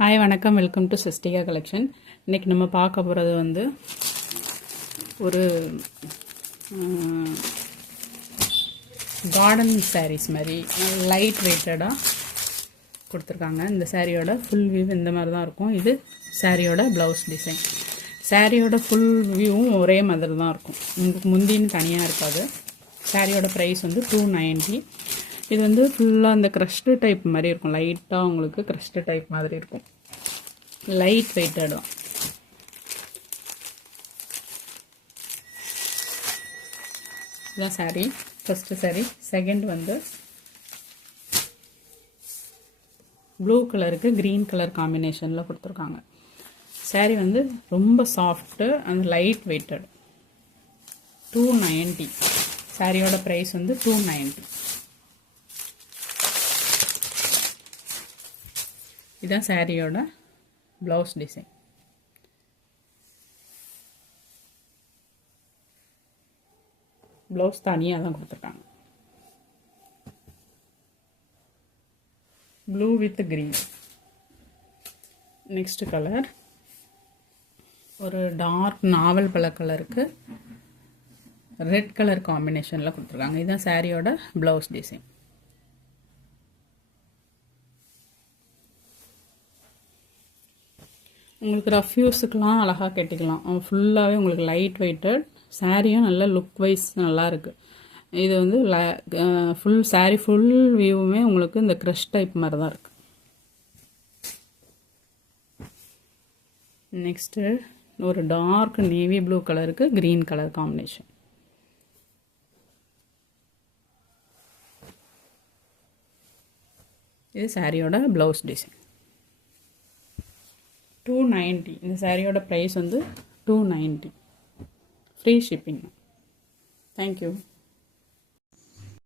Hi வணக்கம், welcome to சிஸ்டிகா collection. இன்றைக்கி நம்ம பார்க்க போகிறது வந்து ஒரு கார்டன் சாரீஸ் மாதிரி லைட் வெயிட்டடாக கொடுத்துருக்காங்க. இந்த சாரியோட ஃபுல் வியூ இந்த மாதிரி தான் இருக்கும். இது சாரியோட ப்ளவுஸ் டிசைன். சாரியோட ஃபுல் வியூவும் ஒரே மாதிரி தான் இருக்கும். உங்களுக்கு முந்தின்னு தனியாக இருக்காது. சாரியோட ப்ரைஸ் வந்து 290. இது வந்து ஃபுல்லாக அந்த க்ரஷ்டு டைப் மாதிரி இருக்கும். லைட்டாக உங்களுக்கு க்ரஷ்டு டைப் மாதிரி இருக்கும். லைட் வெயிட்டடும். இதுதான் சாரீ, ஃபஸ்ட்டு சாரீ. செகண்ட் வந்து ப்ளூ கலருக்கு க்ரீன் கலர் காம்பினேஷனில் கொடுத்துருக்காங்க. சாரீ வந்து ரொம்ப சாஃப்ட்டு அண்ட் லைட் வெயிட்டட். 290. சாரியோட ப்ரைஸ் வந்து 290. இதுதான் சாரியோட ப்ளவுஸ் டிசைன். ப்ளவுஸ் தனியாக தான் கொடுத்துருக்காங்க. Blue with green. Next colour ஒரு டார்க் நாவல் பழ கலருக்கு ரெட் கலர் காம்பினேஷனில் கொடுத்துருக்காங்க. இதுதான் சாரியோட ப்ளவுஸ் டிசைன். உங்களுக்கு ரஃப் யூஸுக்கெலாம் அழகாக கட்டிக்கலாம். ஃபுல்லாகவே உங்களுக்கு லைட் வெயிட்டட். சாரியும் நல்ல லுக் வைஸ் நல்லாயிருக்கு. இது வந்து ஃபுல் சாரீ ஃபுல் வியூவுமே உங்களுக்கு இந்த க்ரஷ் டைப் மாதிரி தான் இருக்குது. நெக்ஸ்ட்டு ஒரு டார்க் நேவி ப்ளூ கலருக்கு க்ரீன் கலர் காம்பினேஷன். இது சாரியோட ப்ளவுஸ் டிசைன். 290. இந்த சாரியோட ப்ரைஸ் வந்து 290. Free shipping. தேங்க்யூ.